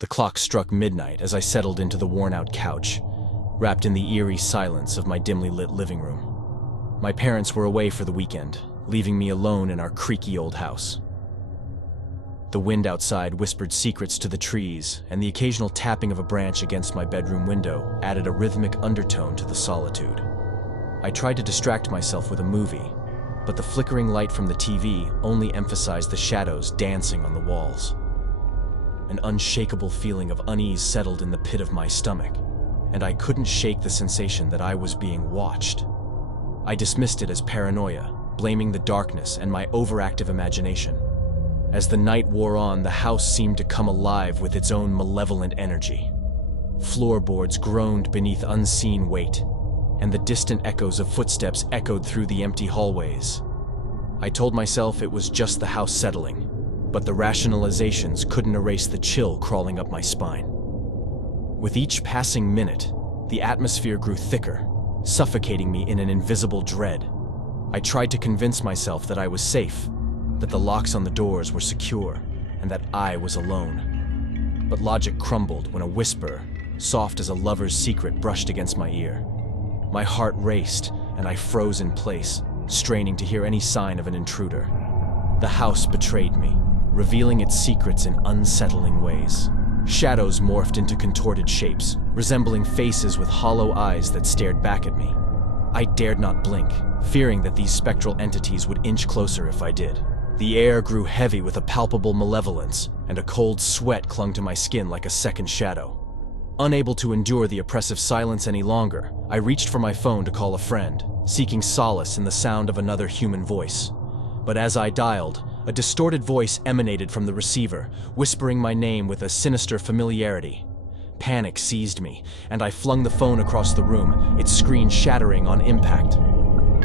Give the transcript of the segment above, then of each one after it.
The clock struck midnight as I settled into the worn-out couch, wrapped in the eerie silence of my dimly lit living room. My parents were away for the weekend, leaving me alone in our creaky old house. The wind outside whispered secrets to the trees, and the occasional tapping of a branch against my bedroom window added a rhythmic undertone to the solitude. I tried to distract myself with a movie, but the flickering light from the TV only emphasized the shadows dancing on the walls. An unshakable feeling of unease settled in the pit of my stomach, and I couldn't shake the sensation that I was being watched. I dismissed it as paranoia, blaming the darkness and my overactive imagination. As the night wore on, the house seemed to come alive with its own malevolent energy. Floorboards groaned beneath unseen weight, and the distant echoes of footsteps echoed through the empty hallways. I told myself it was just the house settling, but the rationalizations couldn't erase the chill crawling up my spine. With each passing minute, the atmosphere grew thicker, suffocating me in an invisible dread. I tried to convince myself that I was safe, that the locks on the doors were secure, and that I was alone. But logic crumbled when a whisper, soft as a lover's secret, brushed against my ear. My heart raced, and I froze in place, straining to hear any sign of an intruder. The house betrayed me, revealing its secrets in unsettling ways. Shadows morphed into contorted shapes, resembling faces with hollow eyes that stared back at me. I dared not blink, fearing that these spectral entities would inch closer if I did. The air grew heavy with a palpable malevolence, and a cold sweat clung to my skin like a second shadow. Unable to endure the oppressive silence any longer, I reached for my phone to call a friend, seeking solace in the sound of another human voice. But as I dialed, a distorted voice emanated from the receiver, whispering my name with a sinister familiarity. Panic seized me, and I flung the phone across the room, its screen shattering on impact.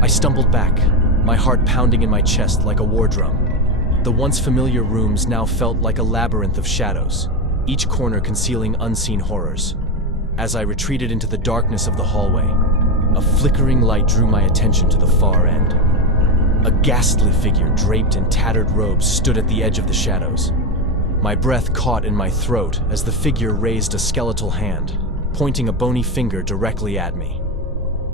I stumbled back, my heart pounding in my chest like a war drum. The once familiar rooms now felt like a labyrinth of shadows, each corner concealing unseen horrors. As I retreated into the darkness of the hallway, a flickering light drew my attention to the far end. A ghastly figure draped in tattered robes stood at the edge of the shadows. My breath caught in my throat as the figure raised a skeletal hand, pointing a bony finger directly at me.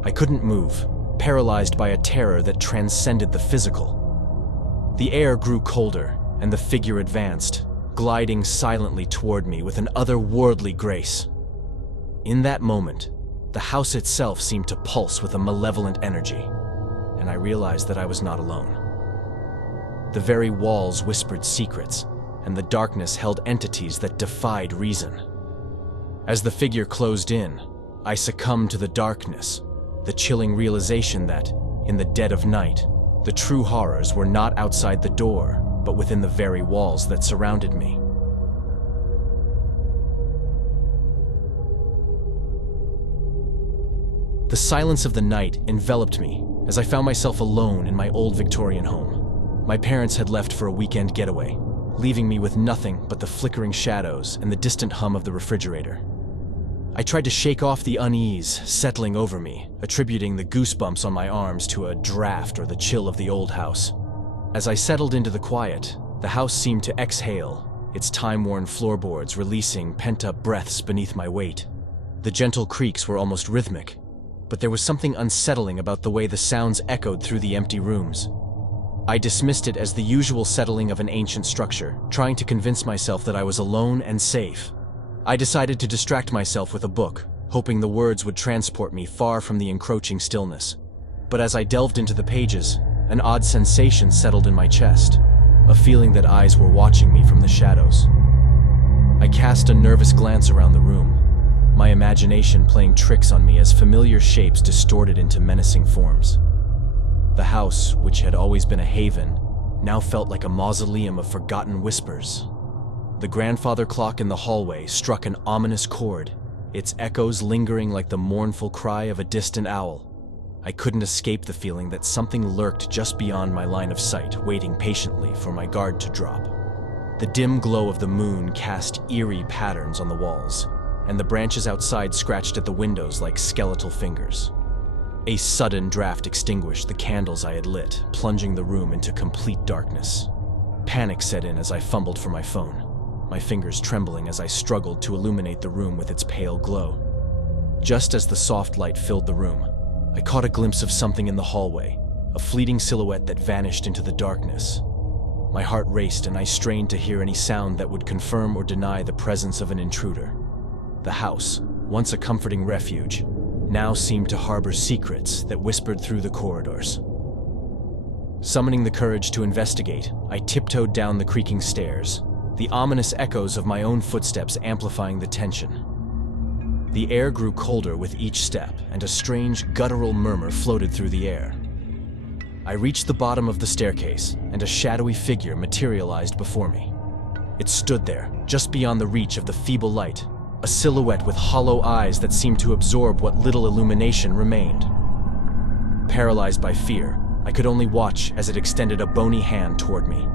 I couldn't move, paralyzed by a terror that transcended the physical. The air grew colder, and the figure advanced, gliding silently toward me with an otherworldly grace. In that moment, the house itself seemed to pulse with a malevolent energy, and I realized that I was not alone. The very walls whispered secrets, and the darkness held entities that defied reason. As the figure closed in, I succumbed to the darkness, the chilling realization that, in the dead of night, the true horrors were not outside the door, but within the very walls that surrounded me. The silence of the night enveloped me as I found myself alone in my old Victorian home. My parents had left for a weekend getaway, leaving me with nothing but the flickering shadows and the distant hum of the refrigerator. I tried to shake off the unease settling over me, attributing the goosebumps on my arms to a draft or the chill of the old house. As I settled into the quiet, the house seemed to exhale, its time-worn floorboards releasing pent-up breaths beneath my weight. The gentle creaks were almost rhythmic, but there was something unsettling about the way the sounds echoed through the empty rooms. I dismissed it as the usual settling of an ancient structure, trying to convince myself that I was alone and safe. I decided to distract myself with a book, hoping the words would transport me far from the encroaching stillness. But as I delved into the pages, an odd sensation settled in my chest, a feeling that eyes were watching me from the shadows. I cast a nervous glance around the room, my imagination playing tricks on me as familiar shapes distorted into menacing forms. The house, which had always been a haven, now felt like a mausoleum of forgotten whispers. The grandfather clock in the hallway struck an ominous chord, its echoes lingering like the mournful cry of a distant owl. I couldn't escape the feeling that something lurked just beyond my line of sight, waiting patiently for my guard to drop. The dim glow of the moon cast eerie patterns on the walls, and the branches outside scratched at the windows like skeletal fingers. A sudden draft extinguished the candles I had lit, plunging the room into complete darkness. Panic set in as I fumbled for my phone. my fingers trembling as I struggled to illuminate the room with its pale glow. Just as the soft light filled the room, I caught a glimpse of something in the hallway, a fleeting silhouette that vanished into the darkness. My heart raced and I strained to hear any sound that would confirm or deny the presence of an intruder. The house, once a comforting refuge, now seemed to harbor secrets that whispered through the corridors. Summoning the courage to investigate, I tiptoed down the creaking stairs, the ominous echoes of my own footsteps amplifying the tension. The air grew colder with each step, and a strange, guttural murmur floated through the air. I reached the bottom of the staircase, and a shadowy figure materialized before me. It stood there, just beyond the reach of the feeble light, a silhouette with hollow eyes that seemed to absorb what little illumination remained. Paralyzed by fear, I could only watch as it extended a bony hand toward me.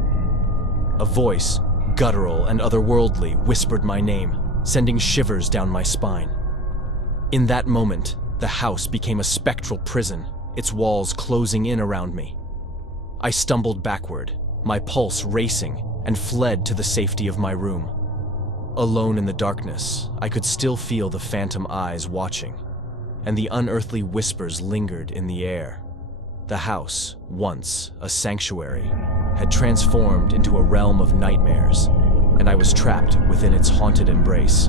A voice, guttural and otherworldly, whispered my name, sending shivers down my spine. In that moment, the house became a spectral prison, its walls closing in around me. I stumbled backward, my pulse racing, and fled to the safety of my room. Alone in the darkness, I could still feel the phantom eyes watching, and the unearthly whispers lingered in the air. The house, once a sanctuary, had transformed into a realm of nightmares, and I was trapped within its haunted embrace.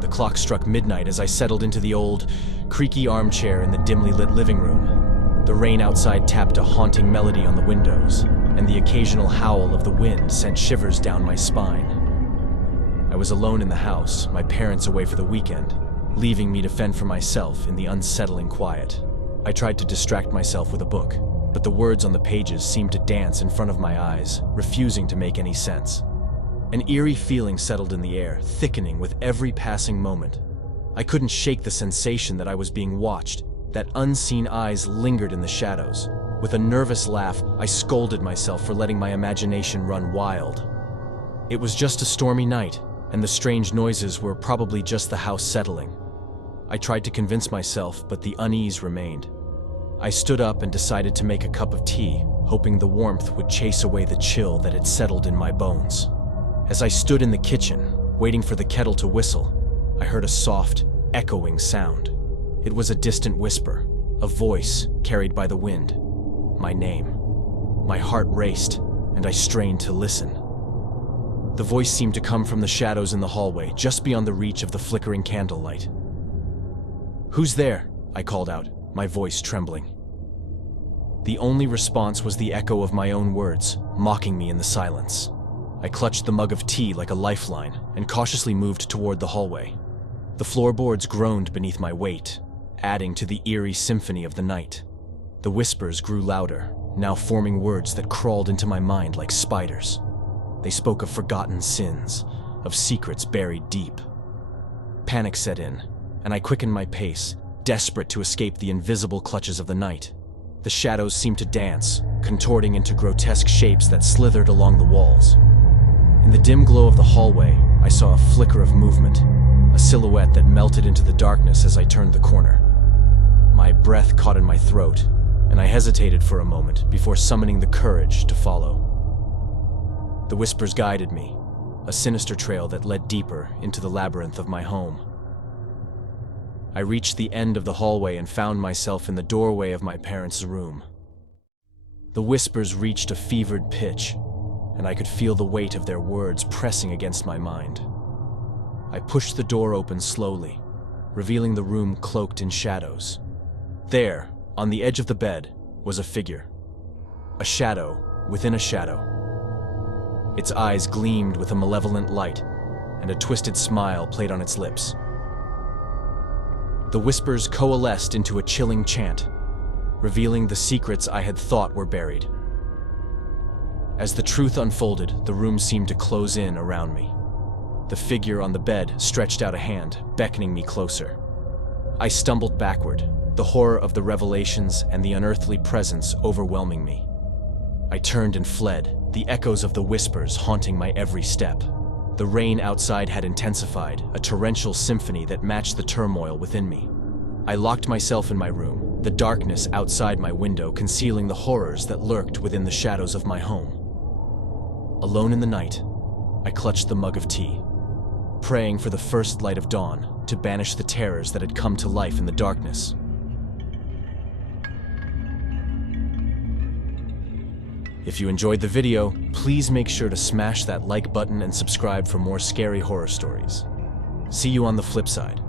The clock struck midnight as I settled into the old, creaky armchair in the dimly lit living room. The rain outside tapped a haunting melody on the windows, and the occasional howl of the wind sent shivers down my spine. I was alone in the house, my parents away for the weekend, leaving me to fend for myself in the unsettling quiet. I tried to distract myself with a book, but the words on the pages seemed to dance in front of my eyes, refusing to make any sense. An eerie feeling settled in the air, thickening with every passing moment. I couldn't shake the sensation that I was being watched, that unseen eyes lingered in the shadows. With a nervous laugh, I scolded myself for letting my imagination run wild. It was just a stormy night, and the strange noises were probably just the house settling. I tried to convince myself, but the unease remained. I stood up and decided to make a cup of tea, hoping the warmth would chase away the chill that had settled in my bones. As I stood in the kitchen, waiting for the kettle to whistle, I heard a soft, echoing sound. It was a distant whisper, a voice carried by the wind. My name. My heart raced, and I strained to listen. The voice seemed to come from the shadows in the hallway, just beyond the reach of the flickering candlelight. "Who's there?" I called out, my voice trembling. The only response was the echo of my own words, mocking me in the silence. I clutched the mug of tea like a lifeline and cautiously moved toward the hallway. The floorboards groaned beneath my weight, adding to the eerie symphony of the night. The whispers grew louder, now forming words that crawled into my mind like spiders. They spoke of forgotten sins, of secrets buried deep. Panic set in, and I quickened my pace, desperate to escape the invisible clutches of the night. The shadows seemed to dance, contorting into grotesque shapes that slithered along the walls. In the dim glow of the hallway, I saw a flicker of movement, a silhouette that melted into the darkness as I turned the corner. My breath caught in my throat, and I hesitated for a moment before summoning the courage to follow. The whispers guided me, a sinister trail that led deeper into the labyrinth of my home. I reached the end of the hallway and found myself in the doorway of my parents' room. The whispers reached a fevered pitch, and I could feel the weight of their words pressing against my mind. I pushed the door open slowly, revealing the room cloaked in shadows. There, on the edge of the bed, was a figure. A shadow within a shadow. Its eyes gleamed with a malevolent light, and a twisted smile played on its lips. The whispers coalesced into a chilling chant, revealing the secrets I had thought were buried. As the truth unfolded, the room seemed to close in around me. The figure on the bed stretched out a hand, beckoning me closer. I stumbled backward, the horror of the revelations and the unearthly presence overwhelming me. I turned and fled, the echoes of the whispers haunting my every step. The rain outside had intensified, a torrential symphony that matched the turmoil within me. I locked myself in my room, the darkness outside my window concealing the horrors that lurked within the shadows of my home. Alone in the night, I clutched the mug of tea, praying for the first light of dawn to banish the terrors that had come to life in the darkness. If you enjoyed the video, please make sure to smash that like button and subscribe for more scary horror stories. See you on the flip side.